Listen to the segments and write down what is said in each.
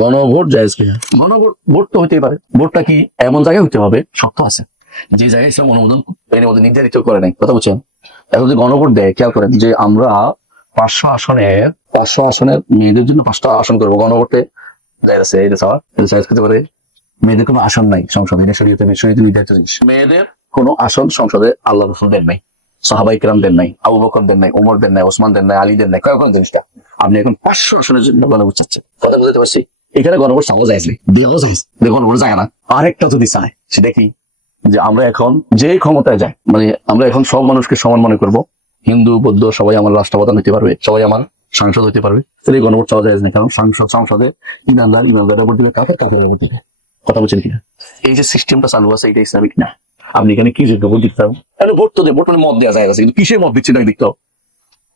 গণভোট জায়েজ কিনা? গণভোট, ভোট তো হইতেই পারে। ভোটটা কি এমন জায়গায় হতে হবে, শর্ত আছে, যে জায়গায় সব অনুমোদন নির্ধারিত করে নাই, কথা বলছেন। এখন যদি গণভোট দেয়, খেয়াল করেন যে আমরা 500 আসনের মেয়েদের জন্য 5টা আসন করবো, গণভোটে জায়েজ আছে, এটা চাওয়া, এটা জায়েজ করতে পারে। মেয়েদের কোনো আসন নাই সংসদে, এটা শরীয়তে নির্ধারিত জিনিস। মেয়েদের কোনো আসন সংসদে আল্লাহ রাসূল দেন নাই, সাহাবায়ে কেরাম দেন নাই, আবু বকর দেন নাই, ওমর দেন নাই, ওসমান দেন নাই, আলী দেন নাই, কোন জিনিসটা আপনি এখন 500 আসনের জন্য গণভোট চাচ্ছেন, কথা বুঝতে পারছি। এখানে গণভোট চাওয়া যায়, দেওয়া যায়, গণভোট যায় না। আরেকটা যদি চায়, সেটা কি, যে আমরা এখন যে ক্ষমতায় যাই, মানে আমরা এখন সব মানুষকে সমান মনে করব, হিন্দু বৌদ্ধ সবাই আমার রাষ্ট্রপ্রধান হতে পারবে, সবাই আমার সাংসদ হতে পারবে, তাহলে গণভোট চাওয়া যায় না। কারণ সংসদে ইমানদারের ভোট দিবে, কাফের ভোট দিবে, কথা বলছেন কিনা? এই যে সিস্টেমটা চালু আছে, এটা ইসলামিক না। আপনি এখানে কি যোগ্য ভোট দিতে পারবেন? তাহলে ভোট তো দেয়, ভোট মানে মত দেওয়া যায় আছে, কিন্তু কিসের মত দিচ্ছে না দেখতে হবে,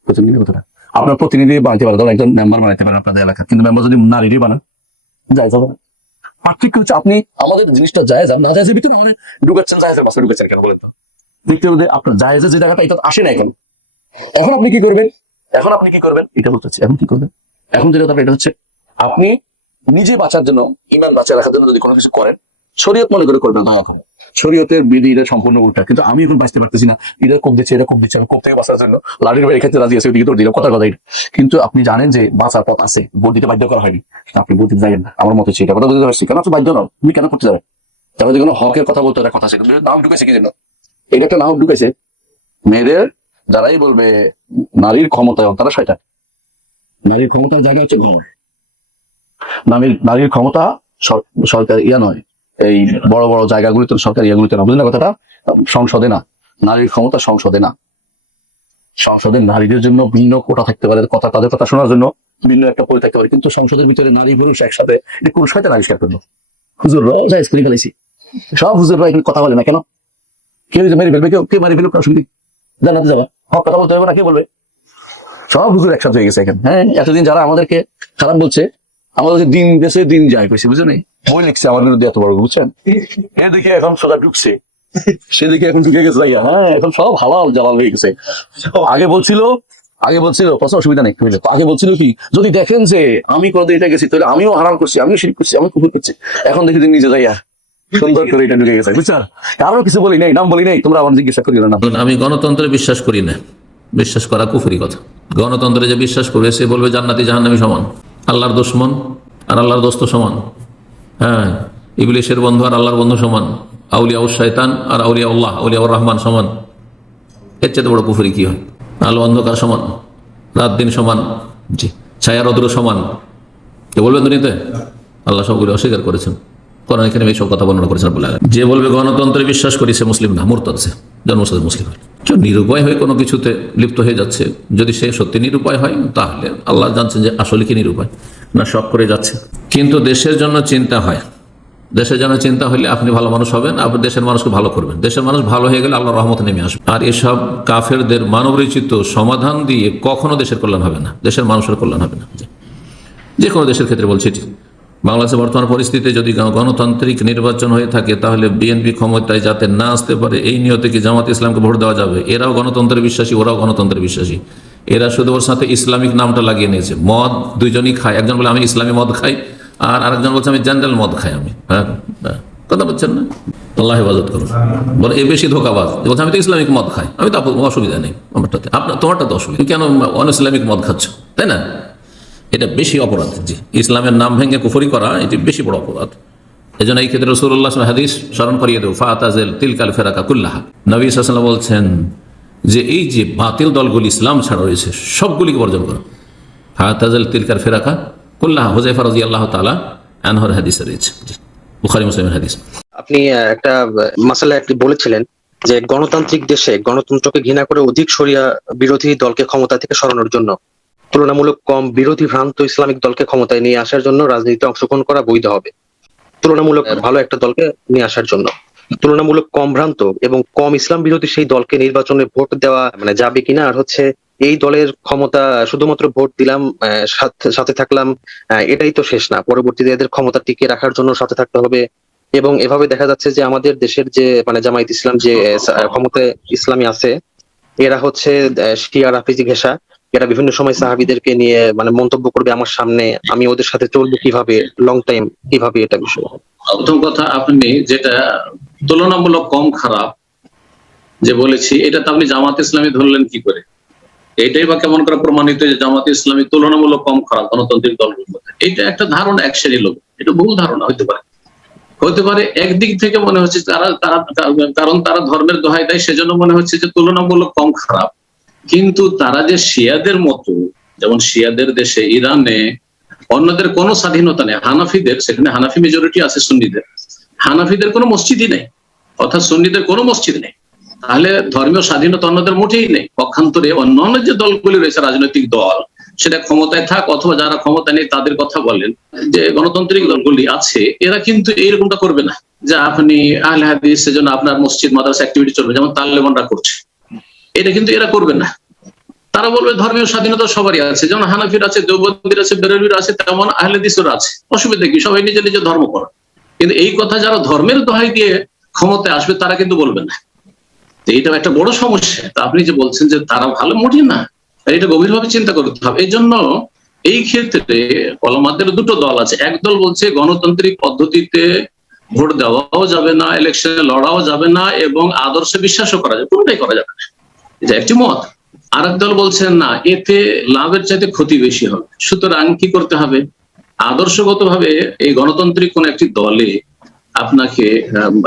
বুঝছেন কিনা কথাটা? আপনার প্রতিনিধি বানাতে পারেন, ধরো একজন মেম্বার বানাতে পারেন আপনাদের এলাকা, কিন্তু মেম্বার যদি নারীরই বানান, যায় যাবে না। পার্থক্য হচ্ছে আপনি আমাদের জিনিসটা জায়েজ আর না জায়েজের ভিতরে আমাদের ঢুকাচ্ছেন, জায়েজের মাসে ঢুকাচ্ছেন কেন বলেন তো? দেখতে হবে আপনার জায়েজের যে জায়গাটা, এটা আসে না এখন। এখন আপনি কি করবেন? এটা বলতেছি, এখন কি করবেন? এখন যেটা এটা হচ্ছে, আপনি নিজে বাঁচার জন্য, ইমান বাঁচায় রাখার জন্য যদি কোনো কিছু করেন, শরীয়ত মনে করে করবেন না। এখন শরীয়তের বিধি এটা সম্পূর্ণ উল্টা, কিন্তু আমি এখন বাঁচতে পারতেছি না, এটা কম দিচ্ছে, আমি কোপ থেকে বাঁচার জন্য লাঠির বাইরে খেতে রাজি আছে, ওইদিকে তোর দিলাম, কথার কথা এটা। কিন্তু আপনি জানেন যে বাঁচার পথ আছে, ভোট দিতে বাধ্য করা হয়নি, আপনি ভোট দিতে যাবেন না। আমার মতে সেটা কথা বুঝতে পারছি, কেন আপনি বাধ্য নন, তুমি কেন করতে যাবেন? তারপরে যে কোনো হকের কথা বলতে একটা কথা আছে, নাম ঢুকেছে কি জন্য, এটা একটা নাম ঢুকেছে। মেয়েদের যারাই বলবে নারীর ক্ষমতায়ন, তারা শয়তান। নারীর ক্ষমতার জায়গা হচ্ছে ঘর, নারীর ক্ষমতা সরকার নয়, এই বড় বড় জায়গাগুলিতে, সরকার ইয়াগুলিতে না, বুঝলেন না কথাটা? সংসদে না, নারীর ক্ষমতা সংসদে না। সংসদের নারীদের জন্য ভিন্ন কোটা থাকতে পারে, তাদের কথা শোনার জন্য ভিন্ন একটা পরি থাকতে পারে, কিন্তু সংসদের ভিতরে নারী পুরুষ একসাথে, এটা কোন শয়তান আবিষ্কার করলো? হুজুররা জায়েজ করে ফেলেছি, সব হুজুররা এখানে কথা বলে না কেন? কেউ মেরে ফেলবে, কে মারি ফেলুক, অসুবিধা জানাতে যাবা, হক কথা বলতে হবে না, কে বলবে? সব হুজুর একসাথে হয়ে গেছে এখানে। হ্যাঁ, এতদিন যারা আমাদেরকে খারাপ বলছে, আমাদের দিন গেছে, দিন যায় কইছে, বুঝলেন? বই লিখছে আমার বিরুদ্ধে এত বড়, বুঝছেন? এদিকে এখন সোজা ঢুকছে, সেদিকে এখন ঢুকে গেছে ভাইয়া। হ্যাঁ, এখন সব হালাল জালাল হয়ে গেছে। আগে বলছিল কত অসুবিধা নেই, আগে বলছিল কি, যদি দেখেন যে আমি কোনোদিন এটা গেছি, তাহলে আমিও হারাম করছি, আমিও শিরক করছি, আমি কুফর করছি। এখন দেখি যে নিজে যাইয়া সুন্দর করে এটা ঢুকে গেছে, বুঝছেন? কারো কিছু বলি নাই, নাম বলি নাই, তোমরা আমার জিজ্ঞাসা করি না। আমি গণতন্ত্রে বিশ্বাস করি না, বিশ্বাস করা কুফরি কথা। গণতন্ত্রে যে বিশ্বাস করবে সে বলবে জান্নাতি জাহান্নামী সমান, আল্লাহর দুশমন আর আল্লাহর দোস্ত সমান। হ্যাঁ, ইবলিসের বন্ধু আর আল্লাহর বন্ধু সমান, আউলিয়া উস শয়তান আর আউলিয়া উল্লাহ, আউলিয়া উর রহমান সমান। এর চেয়ে বড় কুফরি কি হয়? আলো অন্ধকার সমান, রাত দিন সমান, জি, ছায়া রৌদ্র সমান। কে বলবেন দুনিয়াতে? আল্লাহ সবগুলো অস্বীকার করেছেন, কোরআন এখানে এইসব কথা বর্ণনা করেছেন। যে বলবে গণতন্ত্রে বিশ্বাস করি সে মুসলিম না, মুরতাদ, সে জন্মসাথে মুসলিম হয়। নিরুপায় হয়ে কোনো কিছুতে লিপ্ত হয়ে যাচ্ছে, যদি সে সত্যি নিরুপায় হয়, তাহলে আল্লাহ জানছেন যে আসলে কি নিরুপায় না, শখ করে যাচ্ছে। কিন্তু দেশের জন্য চিন্তা হয়, দেশের জন্য চিন্তা হলে আপনি ভালো মানুষ হবেন, আপনি দেশের মানুষকে ভালো করবেন, দেশের মানুষ ভালো হয়ে গেলে আল্লাহর রহমত নেমে আসবে। আর এসব কাফেরদের মানবরচিত সমাধান দিয়ে কখনো দেশের কল্যাণ হবে না, দেশের মানুষের কল্যাণ হবে না। যে কোনো দেশের ক্ষেত্রে বলছি, বাংলাদেশের বর্তমান পরিস্থিতিতে যদি গণতান্ত্রিক নির্বাচন হয়ে থাকে, তাহলে বিএনপি ক্ষমতায় যাতে না আসতে পারে এই নিয়তে কি জামাত ইসলামকে ভোট দেওয়া যাবে? এরাও গণতন্ত্রের বিশ্বাসী, ওরাও গণতন্ত্রের বিশ্বাসী। এরা শুধু ওর সাথে ইসলামিক নামটা লাগিয়ে নিয়েছে। মদ দুইজনই খায়, একজন বলে আমি ইসলামী মদ খাই, আর আরেকজন বলছে আমি জেনারেল মদ খাই। আমি কথা বলছেন না? আল্লাহ হেফাজত করুন। বলে এ বেশি ধোকাবাজ, বলছে আমি তো ইসলামিক মদ খাই। আমি তো অসুবিধা নেই আমারটাতে, তোমারটা তো অসুবিধা, কেন অন ইসলামিক মদ খাচ্ছ, তাই না? এটা বেশি অপরাধ। জি, ইসলামের নাম ভেঙে কুফরি করা এটি বেশি বড় অপরাধ। এই জন্য এই ক্ষেত্রে রাসূলুল্লাহ হাদিস স্মরণ করিয়ে দেব, ফাতাজিল তিলকাল ফিরাকা কুল্লাহা। নবী সাল্লাল্লাহু আলাইহি ওয়াসাল্লাম বলছেন যে এই যে বাতিল দলগুলি ইসলাম ছাড়া রয়েছে সবগুলিকে বর্জন করো। ফাতাজিল তিলকাল ফিরাকা কুল্লাহা, হুযায়ফা রাদিয়াল্লাহু তাআলা আনহুর হাদিসে রয়েছে, বুখারী মুসলিমের হাদিস। আপনি একটা মাসালা একটি বলেছিলেন যে গণতান্ত্রিক দেশে গণতন্ত্রকে ঘৃণা করে অধিক শরিয়া বিরোধী দলকে ক্ষমতা থেকে সরানোর জন্য তুলনামূলক কম বিরোধী ভ্রান্ত ইসলামিক দলকে ক্ষমতায় নিয়ে আসার জন্য রাজনীতিতে অংশগ্রহণ করা বৈধ হবে। তুলনামূলক ভালো একটা দলকে নিয়ে আসার জন্য তুলনামূলক কম ভ্রান্ত এবং কম ইসলাম বিরোধী সেই দলকে নির্বাচনে ভোট দেওয়া যাবে কিনা, আর হচ্ছে এই দলের ক্ষমতা শুধুমাত্র ভোট দিলাম সাথে থাকলাম এটাই তো শেষ না, পরবর্তীতে এদের ক্ষমতা টিকিয়ে রাখার জন্য সাথে থাকতে হবে। এবং এভাবে দেখা যাচ্ছে যে আমাদের দেশের যে জামায়াত ইসলাম যে ক্ষমতায় ইসলামী আছে, এরা হচ্ছে শিয়া রাফিজি ঘেঁষা এরা বিভিন্ন সময় সাহাবীদেরকে নিয়ে মানে মন্তব্য করবে আমার সামনে, আমি ওদের সাথে চলবো কিভাবে, লং টাইম কিভাবে, এটা বিষয়। প্রথম কথা, আপনি যেটা তুলনামূলক কম খারাপ যে বলেছি, এটা তো আপনি জামাত ইসলামী ধরলেন কি করে? এটাই বা কেমন করে প্রমাণিত যে জামাত ইসলামী তুলনামূলক কম খারাপ গণতান্ত্রিক দলগুলোর মধ্যে? এটা একটা ধারণা, এক শ্রেণীর লোক, এটা ভুল ধারণা হতে পারে। হতে পারে একদিক থেকে মনে হচ্ছে কারণ তারা ধর্মের দোহাই দেয় সেজন্য মনে হচ্ছে যে তুলনামূলক কম খারাপ, কিন্তু তারা যে শিয়াদের মতো, যেমন শিয়াদের দেশে ইরানে অন্যদের কোনো স্বাধীনতা নেই, হানাফিদের সেখানে হানাফি মেজরিটি আছে, সুন্নিদের, হানাফিদের কোনো মসজিদই নেই, অর্থাৎ সুন্নিদের কোনো মসজিদ নেই, তাহলে ধর্মীয় স্বাধীনতা অন্যদের মোটেই নেই। পক্ষান্তরে অন্যান্য যে দলগুলি রয়েছে রাজনৈতিক দল, সেটা ক্ষমতায় থাক অথবা যারা ক্ষমতা নেই তাদের কথা বলেন, যে গণতান্ত্রিক দলগুলি আছে এরা কিন্তু এইরকমটা করবে না যে আপনি আহলে হাদিস সেজন্য আপনার মসজিদ মাদ্রাসা অ্যাক্টিভিটি চলবে, যেমন তালেবানরা করছে। এটা কিন্তু এরা করবে না। তারা বলবে ধর্মীয় স্বাধীনতা সবারই আছে, যেমন হানাফির আছে, দেওবন্দির আছে, বেরেলভির আছে, তেমন আহলে হাদিসের আছে, অসুবিধা কি? সবাই নিজে নিজে ধর্ম করে। কিন্তু এই কথা যারা ধর্মের দোহাই দিয়ে ক্ষমতায় আসবে তারা কিন্তু বলবে না। এটা একটা বড় সমস্যা। তা আপনি যে বলছেন যে তারা ভালো, মোটেই না, এটা গভীরভাবে চিন্তা করতে হবে। এই জন্য এই ক্ষেত্রে ওলামাদের দুটো দল আছে। এক দল বলছে গণতান্ত্রিক পদ্ধতিতে ভোট দেওয়াও যাবে না, ইলেকশনে লড়াও যাবে না, এবং আদর্শে বিশ্বাসও করা যাবে, কোনটাই করা যাবে না, এটা একটি মত। আরেক দল বলছেন না, এতে লাভের চাইতে ক্ষতি বেশি হবে। সুতরাং কি করতে হবে? আদর্শগতভাবে এই গণতান্ত্রিক কোন একটি দলে আপনাকে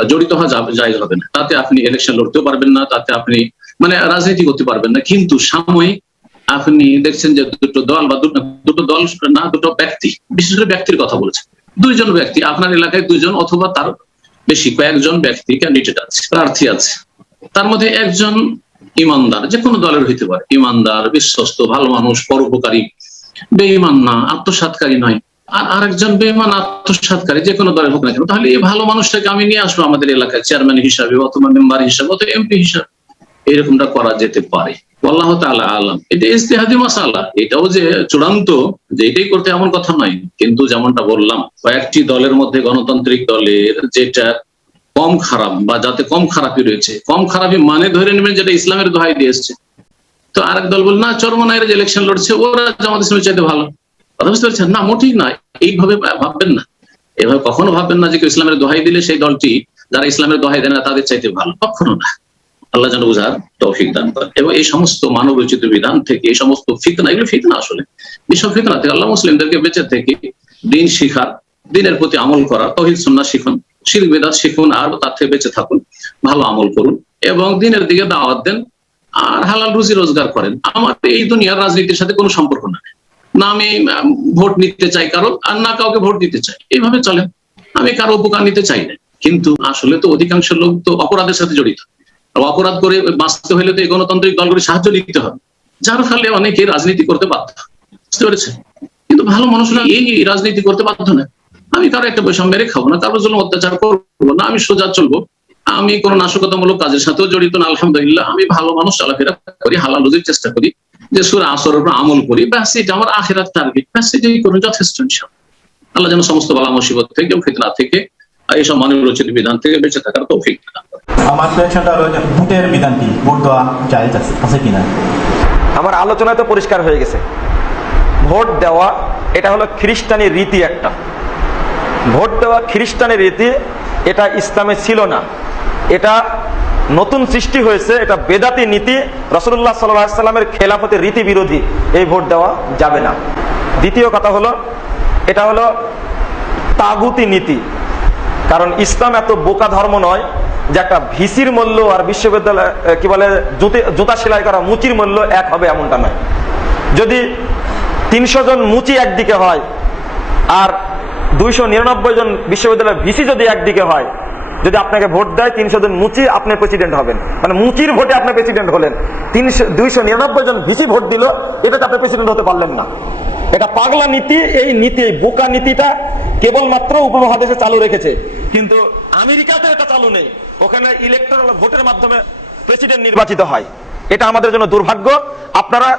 জড়িত হওয়া জায়েজ হবে না, তাতে আপনি ইলেকশন লড়তেও পারবেন না, তাতে আপনি মানে রাজনীতি করতে পারবেন না। কিন্তু সাময়িক আপনি দেখছেন যে দুটো দল বা দুটো দল না, দুটো ব্যক্তি, বিশেষ করে ব্যক্তির কথা বলছেন, দুইজন ব্যক্তি আপনার এলাকায়, দুইজন অথবা তার বেশি কয়েকজন ব্যক্তি ক্যান্ডিডেট আছে, প্রার্থী আছে, তার মধ্যে একজন ইমানদার, যে কোনো দলের হইতে পারে, ইমানদার, বিশ্বস্ত, ভালো মানুষ, পরোপকারী, বেঈমান না, আত্মসাৎকারী নয়, আর আরেকজন বেঈমান আত্মসাৎকারী, যে কোনো দলের হোক না কেন, তাহলে এই ভালো মানুষটাকে আমি নিয়ে আসবো আমাদের এলাকায় চেয়ারম্যান হিসাবে অথবা মেম্বার হিসাবে অথবা এমপি হিসাবে, এরকমটা করা যেতে পারে। আল্লাহ তাআলা আলাম। এটা ইজতিহাদি মাসালা, এটাও যে চূড়ান্ত যে এটাই করতে এমন কথা নয়, কিন্তু যেমনটা বললাম, কয়েকটি দলের মধ্যে গণতান্ত্রিক দলের যেটা কম খারাপ বা যাতে কম খারাপই রয়েছে, কম খারাপই মানে ধরে নেবেন যেটা ইসলামের দোহাই দিয়ে এসছে। তো আরেক দল বল না, চরমনাইয়ের যে ইলেকশন লড়ছে ওরা জামাত ইসলামের চাইতে ভালো, কথা বুঝতে পারছেন না? মোটেই না, এইভাবে ভাববেন না, এভাবে কখনো ভাববেন না যে কেউ ইসলামের দোহাই দিলে সেই দলটি যারা ইসলামের দোহাই দেয় না তাদের চাইতে ভালো, কখনো না। আল্লাহ যেন বুঝার তৌফিক দান করেন। এবং এই সমস্ত মানব রচিত বিধান থেকে, এই সমস্ত ফিতনা, এগুলো ফিতনা আসলে, এইসব ফিতনা থেকে আল্লাহ মুসলিমদেরকে বেঁচে থেকে দিন শিখার, দিনের প্রতি আমল করা, তাওহীদ সুন্নাহ শিখুন, শিরক বিদআত শিখুন, আর তার থেকে বেঁচে থাকুন, ভালো আমল করুন এবং দিনের দিকে দাওয়াত দেন, আর হালাল রুজি রোজগার করেন। আমার এই দুনিয়ার রাজনীতির সাথে কোনো সম্পর্ক না, না আমি ভোট নিতে চাই কারো, আর না কাউকে ভোট দিতে চাই, এইভাবে চলেন। আমি কারো উপকার নিতে চাই না, কিন্তু আসলে তো অধিকাংশ লোক তো অপরাধের সাথে জড়িত। অপরাধ করে বাঁচতে হলে তো এই গণতান্ত্রিক দলগুলি সাহায্য নিতে হবে, যার ফলে অনেকে রাজনীতি করতে বাধ্য, বুঝতে পেরেছেন? কিন্তু ভালো মানুষরা এই রাজনীতি করতে বাধ্য না। আমি কারো একটা বৈষম্য মেরে খাবো না, কারো জুলুম অত্যাচার করবো না, আমি সোজা চলবো, আমি কোনো নাশকতামূলক কাজের সাথেও জড়িত না, আলহামদুলিল্লাহ, আমি ভালো মানুষ চলাফেরা করি, হালাল রুজির চেষ্টা করি, যে সূরা আসরের উপর আমল করি, ব্যাস এটা আমার আখিরাত টার্গেট, ব্যাস এটাই করুন, যথেষ্ট ইনশাআল্লাহ। আল্লাহ যেন সমস্ত বালা মুসিবত থেকে, ফিতনা থেকে, এইসব মানব রচিত বিধান থেকে বেঁচে থাকার তৌফিক দান করেন। আমার কোয়েশ্চনটা হলো যে ভোটের বিধান কি, ভোট দেওয়া জায়েজ আছে কিনা? আমার আলোচনায় তো পরিষ্কার হয়ে গেছে, ভোট দেওয়া এটা হলো খ্রিস্টানের রীতি, একটা ভোট দেওয়া খ্রিস্টানের রীতি, এটা ইসলামে ছিল না, এটা নতুন সৃষ্টি হয়েছে, এটা বেদাতি নীতি, রাসূলুল্লাহ সাল্লাল্লাহু আলাইহি সাল্লামের খেলাফতের রীতি বিরোধী, এই ভোট দেওয়া যাবে না। দ্বিতীয় কথা হলো, এটা হলো তাগুতি নীতি, কারণ ইসলাম এত বোকা ধর্ম নয় যে একটা ভিসির মূল্য আর বিশ্ববিদ্যালয় কি বলে জুতা সেলাই করা মুচির মূল্য এক হবে, এমনটা নয়। যদি 300 জন মুচি একদিকে হয় আর 299 জন বিশ্ববিদ্যালয়ের ভিসি যদি একদিকে হয়, যদি আপনাকে ভোট দেয় 300 জন মুচি, আপনি প্রেসিডেন্ট হবেন, মানে মুচির ভোটে আপনি প্রেসিডেন্ট হলেন। 299 জন ভিসি ভোট দিল, এটাতে আপনি প্রেসিডেন্ট হতে পারলেন না। এটা পাগলা নীতি। এই নীতি, এই বোকা নীতিটা কেবলমাত্র উপমহাদেশে চালু রেখেছে, কিন্তু আমেরিকাতে এটা চালু নেই। ওখানে ইলেকটরাল ভোটের মাধ্যমে প্রেসিডেন্ট নির্বাচিত হয়। এটা আমাদের জন্য দুর্ভাগ্য। আপনারা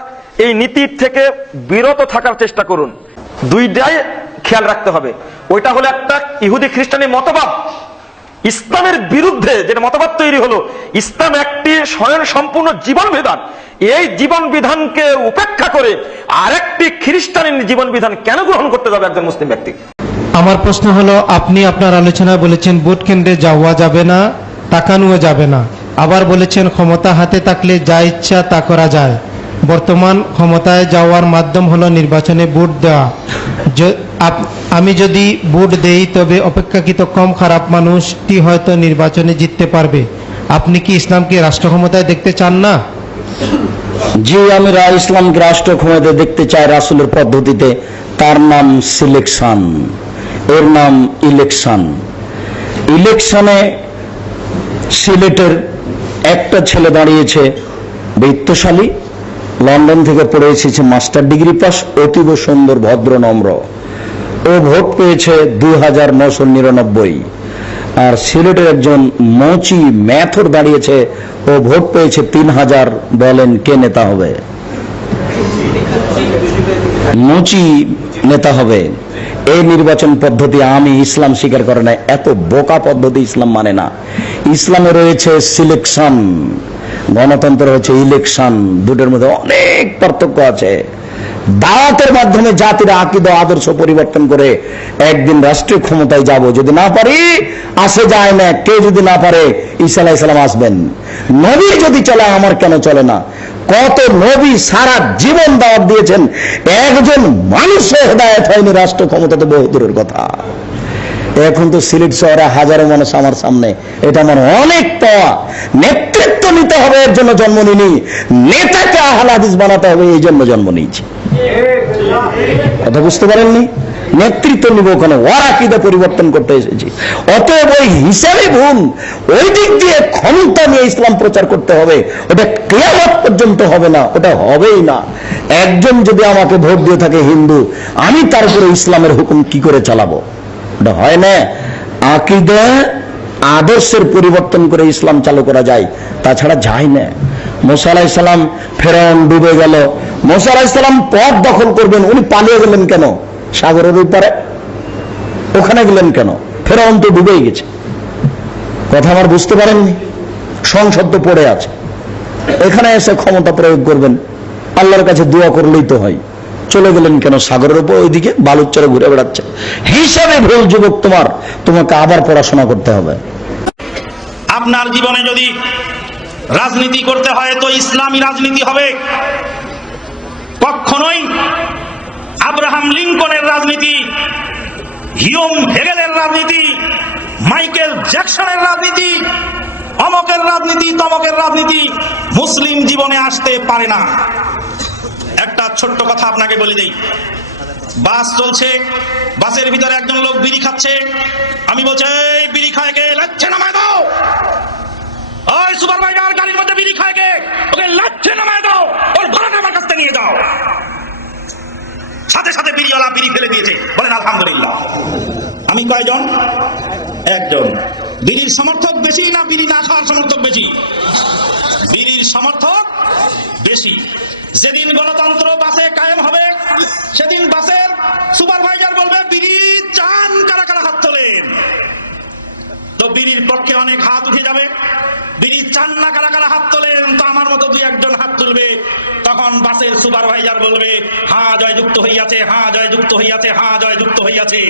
এই নীতির থেকে বিরত থাকার চেষ্টা করুন। দুইটাই খেয়াল রাখতে হবে। ওইটা হলো একটা ইহুদি খ্রিস্টানি মতবাদ, ইসলামের বিরুদ্ধে যেটা মতবাদ তৈরি হলো, ইসলাম একটি স্বয়ং সম্পূর্ণ জীবন বিধান, এই জীবন বিধানকে উপেক্ষা করে আরেকটি খ্রিস্টানের জীবন বিধান কেন গ্রহণ করতে যাবে একজন মুসলিম ব্যক্তি? আমার প্রশ্ন হলো, আপনি আপনার আলোচনায় বলেছেন ভোট কেন্দ্রে যাওয়া যাবে না, তাকানোও যাবে না, আবার বলেছেন ক্ষমতা হাতে থাকলে যা ইচ্ছা তা করা যায়। বর্তমান ক্ষমতায় যাওয়ার মাধ্যম হলো নির্বাচনে ভোট দেওয়া। আমি যদি ভোট দেই তবে অপেক্ষাকৃত কম খারাপ মানুষটি হয়তো নির্বাচনে জিততে পারবে। আপনি কি ইসলামকে রাষ্ট্র ক্ষমতায় দেখতে চান না? জি, আমি ইসলামকে রাষ্ট্র ক্ষমতায় দেখতে চাই রাসূলের পদ্ধতিতে। তার নাম সিলেকশন, এর নাম ইলেকশন। ইলেকশনে সিলেটের একটা ছেলে দাঁড়িয়েছে, বৃত্তশালী, লন্ডন থেকে পড়ে এসেছে, মাস্টার ডিগ্রি পাস, অতীব সুন্দর, ভদ্র, নম্র। ও ভোট পেয়েছে 2999। আর সিলেটের একজন মচি ম্যাথর দাঁড়িয়েছে, ও ভোট পেয়েছে 3000। বলেন কে নেতা হবে? মুচি নেতা হবে। এই নির্বাচন পদ্ধতি আমি ইসলাম স্বীকার করে না, এত বোকা পদ্ধতি ইসলাম মানে না। ইসলামে রয়েছে সিলেকশন, গণতন্ত্র হচ্ছে ইলেকশন, দুটোর মধ্যে অনেক পার্থক্য আছে। দাওয়াতের মাধ্যমে জাতির আকীদা আদর্শ পরিবর্তন করে একদিন রাষ্ট্রীয় ক্ষমতায় যাব, যদি না পারি আসে যায় না। কেউ যদি না পারে ঈসা আলাইহিস সালাম আসবেন। নবী যদি চলে, আমার কেন চলে না? কত নবী সারা জীবন দাওয়াত দিয়েছেন, একজন মানুষের হেদায়েত হয়নি, রাষ্ট্র ক্ষমতা তো বহু দূরের কথা। এখন তো সিলেট শহরে হাজারো মানুষ আমার সামনে, এটা আমার অনেক পাওয়া। নেতৃত্ব নিতে হবে, এর জন্য জন্ম নিনি। নেতাকে আহলে হাদিস বানাতে হবে, এই জন্য জন্ম নিয়েছি। কথা বুঝতে পারেননি? নেতৃত্ব নিব কেন? ওর আকীদা পরিবর্তন করতে এসেছি। অতএব ওই হিসাবে ভুল, ওই দিক দিয়ে ক্ষমতা নিয়ে ইসলাম প্রচার করতে হবে, ওটা কিয়ামত পর্যন্ত হবে না, ওটা হবেই না। একজন যদি আমাকে ভোট দিয়ে থাকে হিন্দু, আমি তারপরে ইসলামের হুকুম কি করে চালাবো? ওটা হয় না। আকীদা আদর্শের পরিবর্তন করে ইসলাম চালু করা যায়, তাছাড়া যায় না। মুসা আলাইহিস সালাম, ফেরাউন ডুবে গেল, মুসা আলাইহিস সালাম পথ দখল করবেন, উনি পালিয়ে গেলেন কেন? সাগরের উপরে ওখানে গেলেন কেন? ফেরাউন তো ডুবেই গেছে। কথা আমার বুঝতে পারেননি? সংসদ তো পড়ে আছে, এখানে এসে ক্ষমতা প্রয়োগ করবেন, আল্লাহর কাছে দোয়া করলেই তো হয়। চলে গেলেন কেন সাগরের উপর? ওইদিকে বালুচরে ঘুরে বেড়াচ্ছে। হিসাবে ভুল যুবক, তোমাকে আবার পড়াশোনা করতে হবে। আপনার জীবনে যদি রাজনীতি করতে হয় তো ইসলামী রাজনীতি হবে, কখনোই আব্রাহাম লিঙ্কনের রাজনীতি, হিউম হেগেলের রাজনীতি, মাইকেল জ্যাকসনের রাজনীতি, অমকের রাজনীতি, তমকের রাজনীতি মুসলিম জীবনে আসতে পারে না। একটা ছোট্ট কথা আপনাকে বলে দেই। বাস চলছে, বাসের ভিতরে একজন লোক বিড়ি খাচ্ছে। আমি বলছি, এই বিড়ি খায় কে? লাচ্ছে নামায় দাও। ওই সুপারভাইজার, গাড়ির মধ্যে বিড়ি খায় কে? ওকে লাচ্ছে নামায় দাও, ওর ভাড়াটা আমার কাছ থেকে নিয়ে যাও। সাথে সাথে বিড়িওয়ালা বিড়ি ফেলে দিয়েছে। বলেন আলহামদুলিল্লাহ। আমি কয়জন? একজন। বিড়ির সমর্থক বেশি না বিড়ি না খাওয়ার সমর্থক বেশি? বিড়ির সমর্থক বেশি। যেদিন গণতন্ত্র বাসে কায়েম হবে, সেদিন বাসের সুপারভাইজার বলবে, বিড়ি চান কারা কারা হাত তোলেন। তো বিড়ির পক্ষে অনেক হাত উঠে যাবে। বিড়ি চান না কারা কারা হাত তোলেন, তো আমার মতো দুই একজন হাত তুলবে। তখন বাসের সুপারভাইজার বলবে, হ্যাঁ জয়যুক্ত হইয়াছে, হ্যাঁ জয়যুক্ত হইয়াছে, হ্যাঁ জয়যুক্ত হইয়াছে।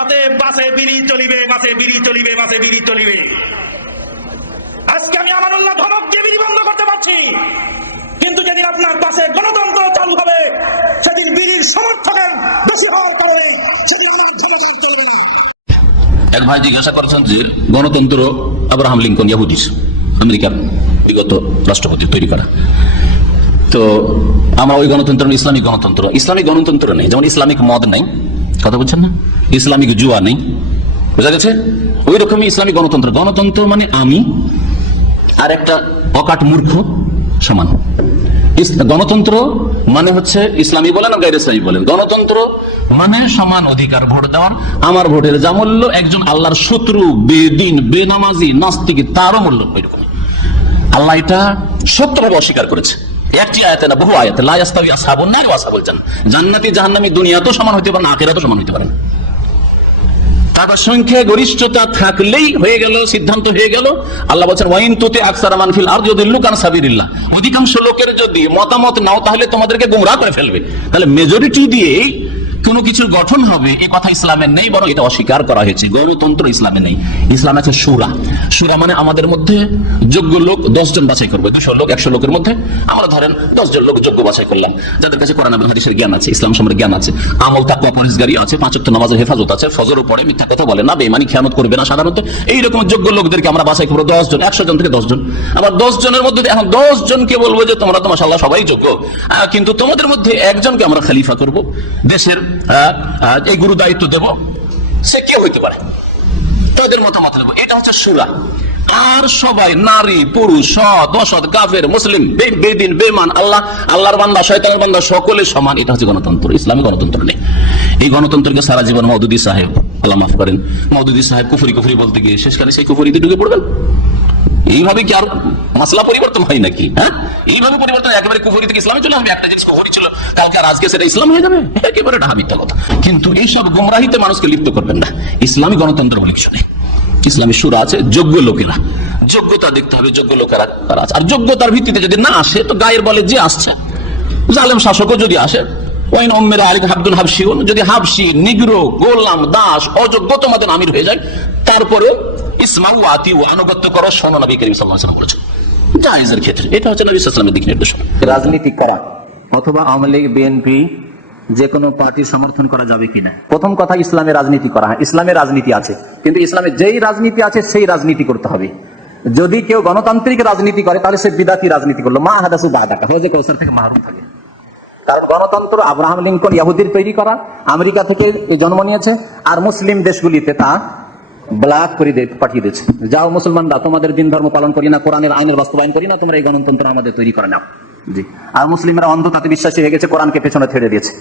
অতএব বাসে বিড়ি চলিবে, বাসে বিড়ি চলিবে, বাসে বিড়ি চলিবে। আজকে আমি আমানুল্লাহ ধমক দিয়ে বিড়ি বন্ধ করতে পারছি, কিন্তু যেদিন আপনার পাশে গণতন্ত্র চালু হবে, সেদিন বিড়ির সমর্থকের বেশি হওয়ার কারণে সেদিন আমার ধমক আর চলবে না। এক ভাই জিজ্ঞাসা করছেন যে গণতন্ত্র আব্রাহাম লিঙ্কন, ইহুদি, আমেরিকার বিগত রাষ্ট্রপতি তৈরি করা, তো আমরা ওই গণতন্ত্র ইসলামিক গণতন্ত্র। ইসলামিক গণতন্ত্র নেই, যেমন ইসলামিক মদ নেই, কথা বলছেন না, ইসলামিক জুয়া নেই, বোঝা গেছে? ওই রকমই ইসলামিক গণতন্ত্র। গণতন্ত্র মানে আমি আর একটা অকাট মূর্খ সমান। গণতন্ত্র মানে হচ্ছে ইসলামী বলেন আর গাইর ইসলামী বলেন, গণতন্ত্র মানে সমান অধিকার ভোট দেওয়ার। আমার ভোটের যা মূল্য, একজন আল্লাহর শত্রু, বেদিন, বেনামাজি, নাস্তিক, তারও মূল্য ওইরকম। আল্লাহ এটা সত্যভাবে অস্বীকার করেছে, একটি আয়াতে না, বহু আয়াতে। লা ইয়াস্তাবি আসহাবুন নার ওয়া আসহাবুল জান্নাহ, জান্নাতি জাহান্নামী দুনিয়াতেও সমান হতে পারে না, আখিরাতেও সমান হতে পারে না। তারপর সংখ্যা গরিষ্ঠতা থাকলেই হয়ে গেল, সিদ্ধান্ত হয়ে গেল। আল্লাহ বলছেন ওয়াইন তুতি আকসারা মান ফিল আরদি ইউদিল্লুকা আন সাবিলিল্লাহ, অধিকাংশ লোকের যদি মতামত নাও তাহলে তোমাদেরকে গোমরাহ করে ফেলবে। তাহলে মেজরিটি দিয়ে কোনো কিছুর গঠন হবে এই কথা ইসলামের নেই, বরং এটা অস্বীকার করা হয়েছে। গণতন্ত্র ইসলামে নেই। ইসলাম আছে সুরা। সুরা মানে আমাদের মধ্যে যোগ্য লোক 10 জন বাছাই করবে। 200 লোক 100 লোকের মধ্যে আমরা ধরেন 10 জন লোক যোগ্য বাছাই করলাম, যাদের কাছে কোরআন এবং হাদিসের জ্ঞান আছে, ইসলাম সম্পর্কে জ্ঞান আছে, আমল তাকওয়া পরহেজগারি আছে, 5 ওয়াক্ত নামাজের হেফাজত আছে, ফজর পড়ে, মিথ্যা কথা বলে না, বেঈমানি খেয়ানত করবে না, সাধারণত এইরকম যোগ্য লোকদেরকে আমরা বাছাই করবো 10 জন, 100 জন থেকে 10 জন। আবার 10 জনের মধ্যে এখন 10 জনকে বলবো যে তোমরা তো মাশাআল্লাহ সবাই যোগ্য, কিন্তু তোমাদের মধ্যে একজনকে আমরা খলিফা করব, দেশের এই গুরু দায়িত্ব দেব, সে কেউ হইতে পারে, তাদের মতামত নেব। এটা হচ্ছে সুরা। আর সবাই নারী পুরুষ, সৎ অসৎ, কাফের মুসলিম, বেদিন বেমান, আল্লাহর বান্দা শয়তানের বান্দা সকলে সমান। এটা হচ্ছে গণতন্ত্র। ইসলামী গণতন্ত্র নেই। এই গণতন্ত্রকে সারা জীবন মওদুদী সাহেব, আল্লাহ মাফ করেন, মওদুদী সাহেব কুফরি বলতে গিয়ে শেষকালে সেই কুফরিতে ঢুকে পড়বেন। এইভাবে কি আর মাসলা পরিবর্তন হয় নাকি? হ্যাঁ, এইভাবে পরিবর্তন একেবারে কুফরি থেকে ইসলামে চলে আসবে। একটা জিনিস কুফরি ছিল কালকে আর আজকে সেটা ইসলাম হয়ে যাবে, একেবারে ঢাকা মিথ্যা কথা। কিন্তু এইসব গোমরাহিতে মানুষকে লিপ্ত করবেন না। ইসলামী গণতন্ত্র বলে কিছু নেই। ইসলামী সুরা আছে, যোগ্য লোকেরা, যোগ্যতা দেখতে হবে, যোগ্য লোকেরা তারা আছে। আর যোগ্যতার ভিত্তিতে যদি না আসে তো গায়ের বলে যে আসছে, জালেম শাসকও যদি আসে, ওয়াইন উম্মিরা আলাইকুম আব্দুল হাবশিউন, যদি হাবশি, নিগ্রো, গোলাম, দাস, অযোগ্য তোমাদের আমির হয়ে যায়, তারপরে ইসমাউ আতিউ, আনুগত্য করো, শোনো নবী করিম সাল্লাল্লাহু আলাইহি ওয়াসাল্লাম বলেছেন। জায়েজের ক্ষেত্রে এটা হচ্ছে নবী সাল্লাল্লাহু আলাইহি ওয়াসাল্লামের দিক নির্দেশনা। রাজনীতি করা অথবা আওয়ামী লীগ, বিএনপি যে কোনো পার্টির সমর্থন করা যাবে কিনা? প্রথম কথা, ইসলামে রাজনীতি করা। ইসলামের রাজনীতি আছে, কিন্তু ইসলামে যেই রাজনীতি আছে সেই রাজনীতি করতে হবে। যদি কেউ গণতান্ত্রিক রাজনীতি করে তাহলে সে বিদাতি রাজনীতি করলো, মা হাদাসু বাদাকা, হজে কৌসার থেকে মাহরুম থাকে। কারণ গণতন্ত্র আব্রাহাম লিঙ্কন ইহুদির তৈরি করা, আমেরিকা থেকে জন্ম নিয়েছে, আর মুসলিম দেশগুলিতে তা ব্লক করে পাঠিয়ে দিয়েছে। যাও মুসলমানরা, তোমাদের দিন ধর্ম পালন করি না, কোরআনের আইনের বাস্তবায়ন করি না, তোমরা এই গণতন্ত্র আমাদের তৈরি করে নাও। জি। আর মুসলিমরা অন্ধতাতে বিশ্বাসী হয়ে গেছে, কোরআনকে পেছনে ছেড়ে দিয়েছে।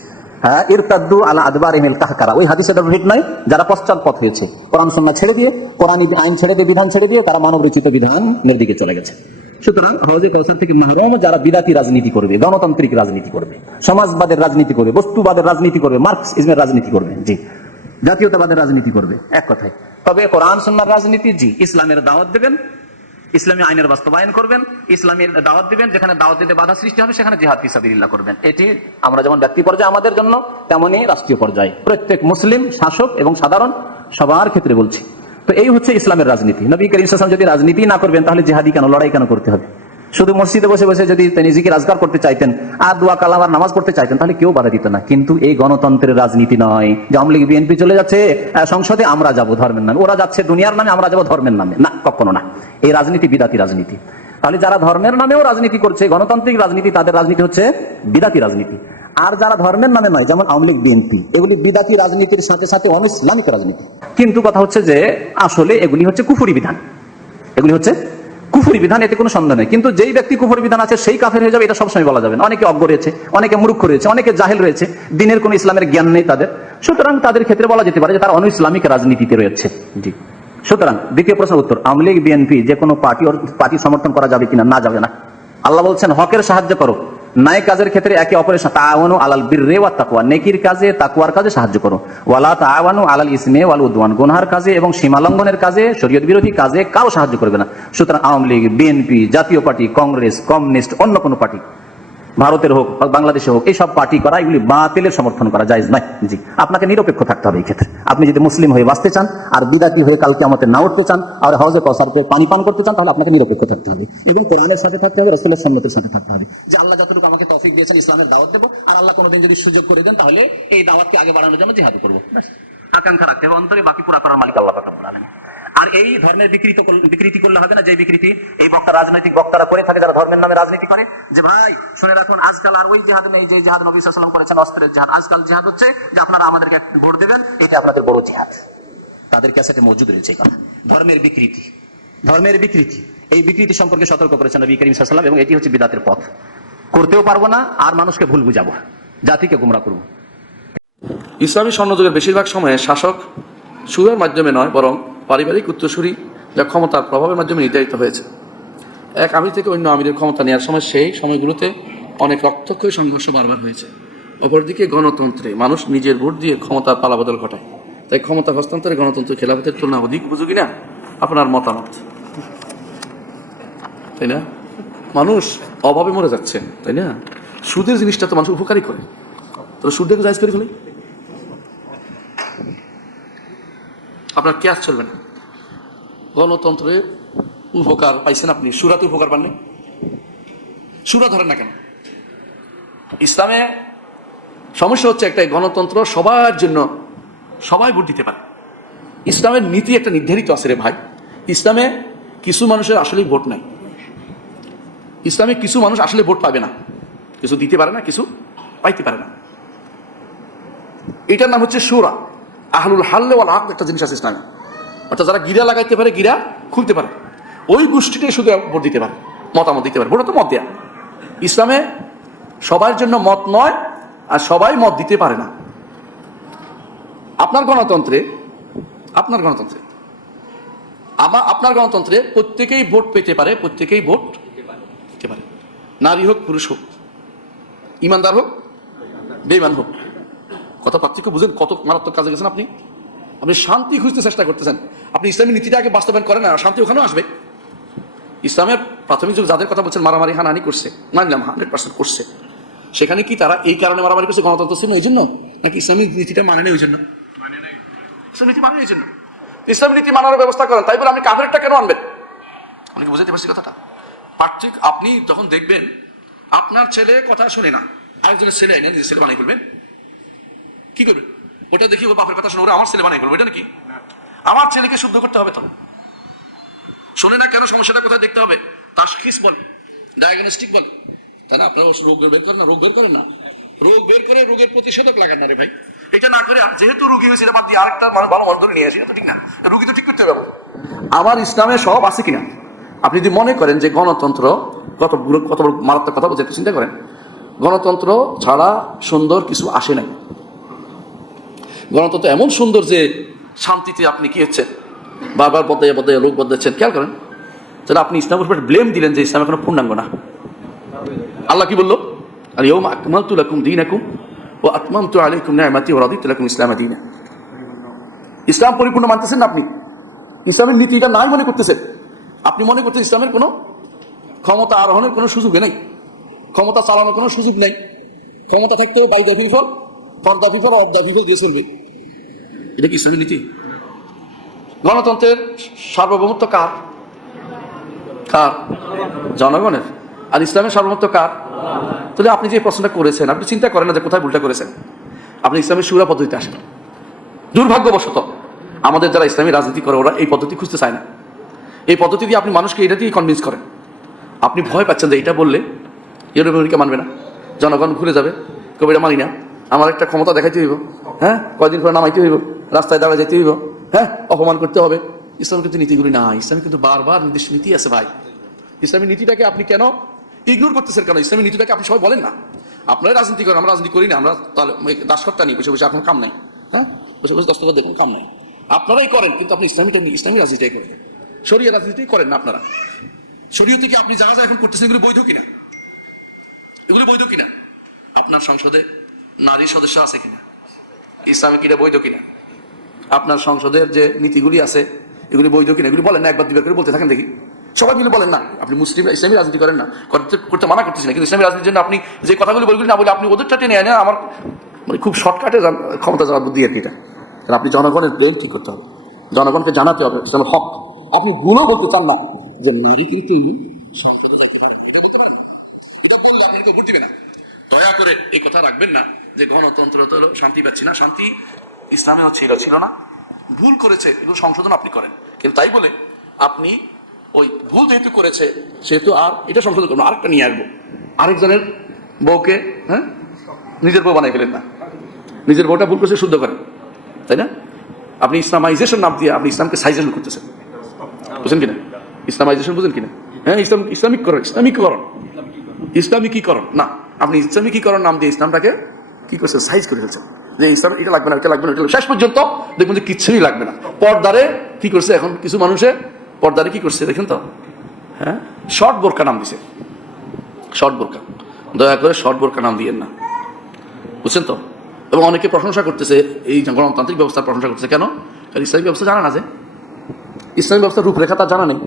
হ্যাঁ, ইরতাদ্দু আলা আদবারিহিল কাহকারা, ওই হাদিসের ঠিক নয়, যারা পশ্চাৎপদ হয়েছে, কোরআন সুন্নাহ ছেড়ে দিয়ে, কোরআনী আইন ছেড়ে দিয়ে, বিধান ছেড়ে দিয়ে তারা মানব রচিত বিধানের দিকে চলে গেছে। সুতরাং হজে কৌসার থেকে মাহরুম যারা বিদাতি রাজনীতি করবে, গণতান্ত্রিক রাজনীতি করবে, সমাজবাদের রাজনীতি করবে, বস্তুবাদের রাজনীতি করবে, মার্কসিজমের রাজনীতি করবে, জি, জাতীয়তাবাদের রাজনীতি করবে, এক কথায়। তবে কোরআন সুন্নাহর রাজনীতি, জি, ইসলামের দাওয়াত দেবেন, ইসলামী আইনের বাস্তবায়ন করবেন, ইসলামের দাওয়াত দিবেন, যেখানে দাওয়াত দিতে বাধা সৃষ্টি হবে সেখানে জিহাদ ফি সাবিলিল্লাহ করবেন। এটি আমরা যেমন ব্যক্তি পর্যায়ে আমাদের জন্য, তেমনি রাষ্ট্রীয় পর্যায়ে প্রত্যেক মুসলিম শাসক এবং সাধারণ সবার ক্ষেত্রে বলছি। তো এই হচ্ছে ইসলামের রাজনীতি। নবী করিম সাল্লাল্লাহু আলাইহি ওয়াসাল্লাম যদি রাজনীতি না করবেন তাহলে জিহাদি কেন, লড়াই কেন করতে হবে? শুধু মসজিদে বসে বসে যদি তিনি জিকির আজকার করতে চাইতেন আর দোয়া কালাম আর নামাজ পড়তে চাইতেন তাহলে কেউ বাধা দিত না। কিন্তু এই গণতন্ত্রের রাজনীতি নয় যে আওয়ামী লীগ বিএনপি চলে যাচ্ছে সংসদে, আমরা যাব ধর্মের নামে, ওরা যাচ্ছে দুনিয়ার নামে, আমরা যাব ধর্মের নামে, না, কখনো না। এই রাজনীতি বিদাতি রাজনীতি। তাহলে যারা ধর্মের নামেও রাজনীতি করছে, গণতান্ত্রিক রাজনীতি, তাদের রাজনীতি হচ্ছে বিদাতি রাজনীতি। আর যারা ধর্মের নামে নয়, যেমন আওয়ামী লীগ বিএনপি, এগুলি বিদাতি রাজনীতির সাথে সাথে অনইসলামিক রাজনীতি। কিন্তু কথা হচ্ছে যে আসলে এগুলি হচ্ছে কুফরি বিধান, এগুলি হচ্ছে কুফরি বিধান, এতে কোনো সন্দেহ নেই। কিন্তু যেই ব্যক্তি কুফরি বিধান আছে সেই কাফের হয়ে যাবে এটা সবসময় বলা যাবে না। অনেকে অজ্ঞ রয়েছে, অনেকে মূর্খ রয়েছে, অনেকে জাহেল রয়েছে, দিনের কোনো ইসলামের জ্ঞান নেই তাদের, সুতরাং তাদের ক্ষেত্রে বলা যেতে পারে যে তারা অনইসলামিক রাজনীতিতে রয়েছে। জি। সুতরাং দ্বিতীয় প্রশ্নের উত্তর, আওয়ামী লীগ বিএনপি যে কোনো পার্টি সমর্থন করা যাবে কিনা? না, যাবে না। আল্লাহ বলছেন হকের সাহায্য করো, ন্যায় কাজের ক্ষেত্রে একে অপরের সাথে তাআওয়ানু আলাল বিররি ওয়াত তাকওয়া, নেকির কাজে, তাকওয়ার কাজে সাহায্য করো। ওয়ালা তাআওয়ানু আলাল ইসমি ওয়াল উদওয়ান, গুনাহের কাজে এবং সীমা লঙ্ঘনের কাজে, শরীয়ত বিরোধী কাজে কারো সাহায্য করবে না। সুতরাং আওয়ামী লীগ, বিএনপি, জাতীয় পার্টি, কংগ্রেস, কমিউনিস্ট, অন্য কোনো পার্টি, ভারতের হোক বাংলাদেশে হোক, এইসব পার্টি করা, এগুলি বাতিলের সমর্থন করা জায়েজ নয়। জি, আপনাকে নিরপেক্ষ থাকতে হবে এই ক্ষেত্রে। আপনি যদি মুসলিম হয়ে বাঁচতে চান আর বিদাতি হয়ে কাল কিয়ামতে না উঠতে চান আর হজে কওসারে পানি পান করতে চান, তাহলে আপনাকে নিরপেক্ষ থাকতে হবে এবং কোরআনের সাথে থাকতে হবে, রাসূলের সুন্নতের সাথে থাকতে হবে। যে আল্লাহ যতটুকু আমাকে তৌফিক দিয়েছেন ইসলামের দাওয়াত দেব, আর আল্লাহ কোনোদিন যদি সুযোগ করে দেন তাহলে এই দাওয়াতকে আগে বাড়ানোর জন্য জিহাদ করব, ব্যাস। আকাঙ্ক্ষা রাখতে হবে অন্তরে, বাকি পুরা করার মালিক আল্লাহ রাব্বুল আলামিন। আর এই ধর্মের বিকৃতি করলে হবে না, যে বিকৃতি এই বক্তা, রাজনৈতিক বক্তারা করে থাকে, যারা ধর্মের নামে রাজনীতি করে, যে ভাই শুনে রাখুন আজকাল আর ওই জিহাদ নেই যে জিহাদ নবী সাল্লাল্লাহু আলাইহি ওয়াসাল্লাম করেছেন, অস্ত্রের জিহাদ। আজকাল জিহাদ হচ্ছে যে আপনারা আমাদেরকে ভোট দেবেন, এটা আপনাদের বড় জিহাদ। তাদের কাছে মজুদ রয়েছে এই কথা। ধর্মের বিকৃতি, ধর্মের বিকৃতি, এই বিকৃতি সম্পর্কে সতর্ক করেছেন নবী করিম সাল্লাল্লাহু আলাইহি ওয়াসাল্লাম, এবং এটি হচ্ছে বিদআতের পথ। করতেও পারবো না, আর মানুষকে ভুল বুঝাবো, জাতিকে গোমরা করবো। ইসলামী স্বর্ণযুগের বেশিরভাগ সময়ে শাসক সুরের মাধ্যমে নয়, বরং পারিবারিক উত্তরসূরি যা ক্ষমতার প্রভাবের মাধ্যমে নির্ধারিত হয়েছে। এক আমির থেকে অন্য আমিরের ক্ষমতা নেওয়ার সময় সেই সময়গুলোতে অনেক রক্তক্ষয়ী সংঘর্ষ বারবার হয়েছে। অপরদিকে গণতন্ত্রে মানুষ নিজের ভোট দিয়ে ক্ষমতার পালাবদল ঘটায়। তাই ক্ষমতা হস্তান্তরে গণতন্ত্র খেলাফতের তুলনা অধিক উপযোগী না? আপনার মতামত, তাই না? মানুষ অভাবে মরে যাচ্ছে, তাই না? সুদের জিনিসটা তো মানুষ উপকারী করে, তো সুদটাকে জায়েজ করে ফেলে আপনার কেয়াস চলবে না। গণতন্ত্রে উপকার পাইছেন আপনি, সুরাতে উপকার পাননি? সুরা ধরেন না কেন? ইসলামে সমস্যা হচ্ছে একটাই, গণতন্ত্র সবার জন্য, সবাই ভোট দিতে পারে। ইসলামের নীতি একটা নির্ধারিত আছে রে ভাই। ইসলামে কিছু মানুষের আসলেই ভোট নাই। ইসলামে কিছু মানুষ আসলে ভোট পাবে না, কিছু দিতে পারে না, কিছু পাইতে পারে না। এটার নাম হচ্ছে শুরা, আহলুল হাল্লে ওয়াল আকদ একটা জিনিস আছে ইসলামে। অর্থাৎ যারা গিরা লাগাইতে পারে, গিরা খুলতে পারে, ওই গোষ্ঠীটাই শুধু ভোট দিতে পারে, মতামত দিতে পারে। ভোট তো মত দেয়া। ইসলামে সবার জন্য মত নয়, আর সবাই মত দিতে পারে না। আপনার গণতন্ত্রে প্রত্যেকেই ভোট পেতে পারে, প্রত্যেকেই ভোট দিতে পারে, নারী হোক পুরুষ হোক, ইমানদার হোক বেঈমান হোক। কত পার্থক্য বুঝেন? কত মারাত্মক কাজে গেছেন আপনি। আপনি শান্তি খুঁজতে চেষ্টা করতেছেন, আপনি ইসলামী নীতিটাকে বাস্তবায়ন করেন না, শান্তি ওখানেও আসবে। ইসলামের প্রাথমিক যুগ যাদের কথা বলছেন মারামারি হানাহানি করছে, মানলাম 100% করছে, সেখানে কি তারা এই কারণে মারামারি করছে গণতন্ত্র ছিল এই জন্য, নাকি ইসলামী নীতিটা মানে নেই ওই জন্য? ইসলামী নীতি মানে এই জন্য। ইসলামী নীতি মানার ব্যবস্থা করেন, তাই বলে আপনি কাফেরটা কেন আনবেন? আপনি কি বুঝতে পারছি কথাটা? পার্থক্য আপনি যখন দেখবেন আপনার ছেলে কথা শুনে না, আরেকজনের ছেলে এনে নিজের ছেলে বানিয়ে ফেলবেন, কি করবেন? ওটা দেখি ও বাপের কথা শুনে ওরা আমার ছেলে বানিয়ে ফেলবে, এটা নাকি? আমার ছেলেকে শুদ্ধ করতে হবে, তো শোনে না কেন, সমস্যাটা কোথায় দেখতে হবে, তাশখীস বল, ডায়াগনস্টিক বল। তাহলে আপনারা রোগ বের করেন না, রোগ বের করেন না, রোগ বের করে রোগের প্রতিষেধক লাগান না রে ভাই। এটা না করে যেহেতু রোগী হয়েছে এটা বাদ দিয়ে আরেকটা মানুষ ভালো মানুষ ধরে নিয়ে আসি, এটা তো ঠিক না। রোগী তো ঠিক করতে হবে। আমার ইসলামে সব আছে কিনা? আপনি যদি মনে করেন যে গণতন্ত্র কত বড় মারাত্মক কথা বলছে, একটু চিন্তা করেন। গণতন্ত্র ছাড়া সুন্দর কিছু আসে নাই। গণতন্ত্র এমন সুন্দর যে শান্তিতে আপনি কি হচ্ছেন, বারবার বদলাইয়া রোগ বদলাচ্ছেন, খেয়াল করেন। তাহলে আপনি ইসলামের উপর ব্লেম দিলেন যে ইসলাম এখনো পূর্ণাঙ্গ না। আল্লাহ কি বললো? আল-ইয়াওমা আকমালতু লাকুম দীনাকুম ওয়া আতমামতু আলাইকুম নি'মাতি ওয়া রাদিতু লাকুম ইসলাম দীনা। ইসলাম পরিপূর্ণ মানতেছেন না আপনি, ইসলামের নীতিটা নাই মনে করতেছেন। আপনি মনে করতেন ইসলামের কোনো ক্ষমতা আরোহণের কোনো সুযোগ নেই, ক্ষমতা চালানোর কোনো সুযোগ নেই। ক্ষমতা থাকতে হবে by the people, for the people, of the people দিয়ে চলবে। এটা কি ইসলামের নীতি? গণতন্ত্রের সার্বভৌমত্ব কার? জনগণের। আর ইসলামের সার্বভৌমত্ব কার? তাহলে আপনি যে প্রশ্নটা করেছেন, আপনি চিন্তা করেন না যে কোথায় ভুলটা করেছেন। আপনি ইসলামের শুরা পদ্ধতিতে আসেন। দুর্ভাগ্যবশত আমাদের যারা ইসলামী রাজনীতি করে ওরা এই পদ্ধতি খুঁজতে চায় না। এই পদ্ধতি দিয়ে আপনি মানুষকে এটা দিয়ে কনভিন্স করেন। আপনি ভয় পাচ্ছেন যে এটা বললে আমেরিকা মানবে না, জনগণ ঘুরে যাবে, কবে এটা মানি না, আমার একটা ক্ষমতা দেখাইতে হইব, হ্যাঁ কয়দিন পরে নামাইতে হইব, রাস্তায় দাঁড়া যেতে হইব, হ্যাঁ অপমান করতে হবে। ইসলাম কিন্তু নীতিগুলি না, ইসলামে কিন্তু বারবার নির্দিষ্ট নীতি আছে ভাই। ইসলামী নীতিটাকে আপনি কেন ইগনোর করতেছেন? কেন ইসলামী নীতিটাকে আপনি সবাই বলেন না? আপনারা রাজনীতি করেন, আমরা রাজনীতি করি না, আমরা তাহলে দাসত্বটা নিয়ে বসে বসে এখন কাম নাই, হ্যাঁ বসে বসে দস্তখত দেখুন কাম নাই। আপনারাই করেন, কিন্তু আপনি ইসলামীটা নিয়ে ইসলামী রাজনীতিটাই করেন, শরিয়া রাজনীতি করেন না আপনারা। শরীয়ত থেকে আপনি যা যা এখন করতেছেন এগুলো বৈধ কিনা? এগুলো বৈধ কিনা? আপনার সংসদে নারী সদস্য আছে কিনা? ইসলামে কিনা বৈধ কিনা? আপনার সংসদের যে নীতিগুলি আছে এগুলি বৈধ কিনা? এগুলি বলেন না, একবার দুবার করে বলতে থাকেন দেখি। সবাই মিলে বলেন না। আপনি মুসলিম ইসলামী রাজনীতি করেন না, করতে মানা করতেছি না, কিন্তু ইসলামী রাজনীতির জন্য আপনি যে কথাগুলি বলগুলি না বলে আপনি ওদেরটা টেনে আনে, আমার মানে খুব শর্টকাটে ক্ষমতা যাওয়ার বুদ্ধি আর কি এটা। আপনি জনগণের ব্রেন ঠিক করতে হবে, জনগণকে জানাতে হবে ইসলামের হক। আপনি গুলো বলতে চান না যে নারী কিন্তু সংসদে যাইতে পারে, এটা বলতে পারেন, এটা বললে আপনি তো ভোট দিবে না। দয়া করে এই কথা রাখবেন না যে গণতন্ত্র তো শান্তি পাচ্ছি না, শান্তি ইসলামেও ছিল না, ভুল করেছে এগুলো সংশোধন আপনি করেন। কিন্তু তাই বলে আপনি ওই ভুল যেহেতু করেছে সেহেতু আর এটা সংশোধন করবো, আরেকটা নিয়ে আসবো, আরেকজনের বউকে হ্যাঁ নিজের বউ বানাই ফেলেন না, নিজের বউটা ভুল করেছে শুদ্ধ করেন, তাই না? আপনি ইসলামাইজেশন নাম দিয়ে আপনি ইসলামকে সাইজেশন করতেছেন, বুঝেন কিনা? ইসলামাইজেশন বুঝেন কিনা? হ্যাঁ ইসলামিকীকরণ না, আপনি ইসলামিকীকরণ নাম দিয়ে ইসলামটাকে কি করছেন? সাইজ করে ফেলছেন যে ইসলাম এটা লাগবে না, এটা লাগবে না, এটা শেষ পর্যন্ত দেখবেন যে কিচ্ছুই লাগবে না। পর্দারে কি করছে এখন কিছু মানুষে, পর্দারে কি করছে দেখেন তো, হ্যাঁ শর্ট বোরকা নাম দিছে, শর্ট বোরকা। দয়া করে শর্ট বোরকা নাম দিয়েন না, বুঝছেন তো? এবং অনেকে প্রশংসা করতেছে, এই গণতান্ত্রিক ব্যবস্থার প্রশংসা করতেছে। কেন? কারণ ইসলামিক ব্যবস্থা জানা না, যে ইসলামিক ব্যবস্থার রূপরেখা তার জানা নেই।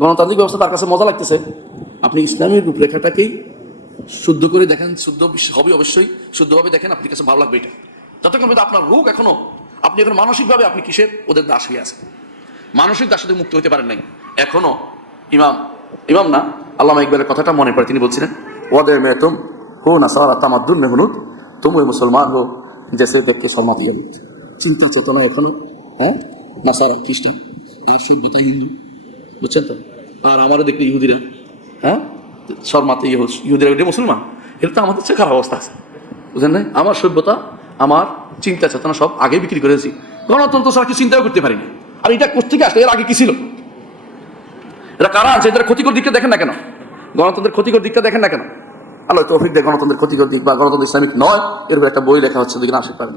গণতান্ত্রিক ব্যবস্থা তার কাছে মজা লাগতেছে। আপনি ইসলামের রূপরেখাটাকেই শুদ্ধ করে দেখেন, শুদ্ধ হবে অবশ্যই, শুদ্ধভাবে দেখেন, আপনার কাছে ভালো লাগবে এটা। যতক্ষণ পর্যন্ত আপনার রোগ এখনো, আপনি এখন মানসিকভাবে আপনি কিসের ওদের দাস হয়ে আছেন, মানসিক দাস থেকে মুক্ত হতে পারেন নাই এখনো। ইমাম না, আল্লামা ইকবালের কথাটা মনে পড়ে, তিনি বলছিলেন ওয়াদে মে তুম হো নাসারা তামাদ্দুন মে হুনুদ তুম ওই মুসলমান হো জেসে দেখকে সমাধি। চিন্তা চেতনা এখনো নাসারা খ্রিস্টান, আর সভ্যতা হিন্দু, বুঝছেন তো? আর আমারও দেখবে ইহুদিরা, শর্মাতে ইহুদিরা মুসলমান, এটা তো আমাদের চেয়ে খারাপ অবস্থা আছে, বুঝলেন না? আমার সভ্যতা, আমার চিন্তা চেতনা সব আগে বিক্রি করেছি, গণতন্ত্র ছাড়া কিছু চিন্তাও করতে পারিনি। আর এটা কোথেকে আসলে? এর আগে কি ছিল? এরা কারা আছে? এদের ক্ষতিকর দিকটা দেখেন না কেন? গণতন্ত্রের ক্ষতিকর দিকটা দেখেন না কেন? আল্লাহ তৌফিক দেয় গণতন্ত্রের ক্ষতিকর দিক বা গণতন্ত্র ইসলামিক নয় এরকম একটা বই লেখা হচ্ছে, দিকে না আসতে পারেন।